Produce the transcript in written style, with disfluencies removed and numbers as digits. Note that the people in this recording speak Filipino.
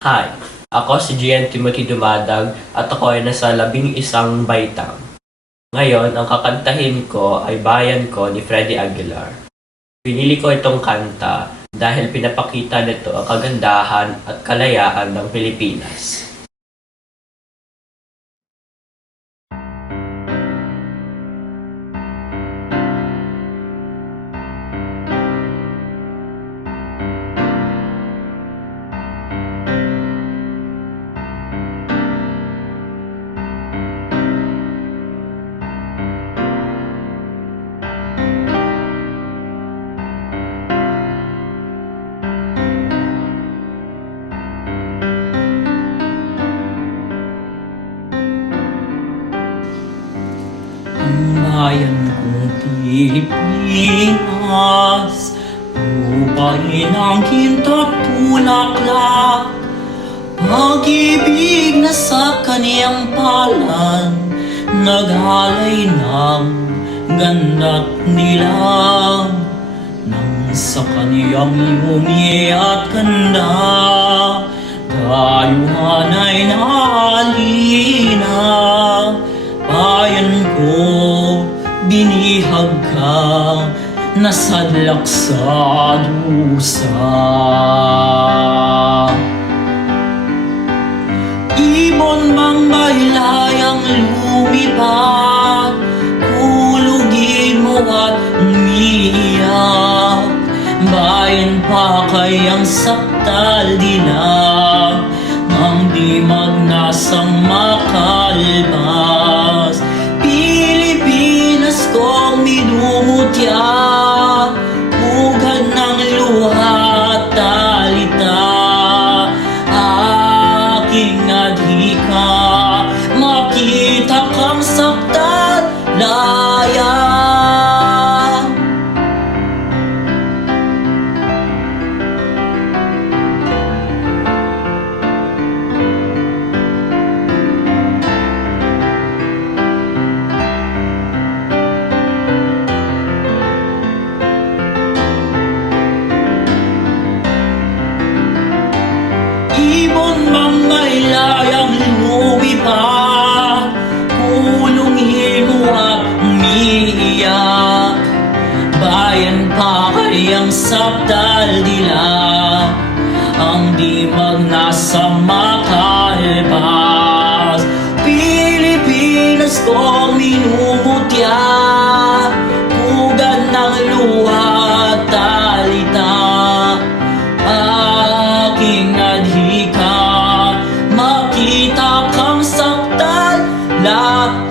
Hi, ako si Gian Timothy Dumadag at ako ay nasa 11 baitang. Ngayon, ang kakantahin ko ay Bayan Ko ni Freddie Aguilar. Pinili ko itong kanta dahil pinapakita nito ang kagandahan at kalayaan ng Pilipinas. Ang bayan kong Pilipinas, lupain ang kinta't bulaklak, pag-ibig na sa kaniyang palad, naghalay ng ganda't nilang, nang sa kaniyang lumi at ganda, dayuhan ay nahalina. Bayan ko, binihag ka, nasadlak sa dusa. Ibon mang baylayang lumipat, kulugin mo at umiiyak. Bayan pa kayang saktal dilag, ang di magnasang makalbas. Pilipinas kong minumutya, ugad ng luha at talita. Aking adhika, makita kang saktan, laya. Ibon mang baylayang lumipat, kulungin mo at umiiyak. Bayan pa kayang sakdal dilag, ang di magnasa makalpas. Pilipinas kong minumutya, ugad ng luha at talita. Aking adhika, makita kang saktan, lahat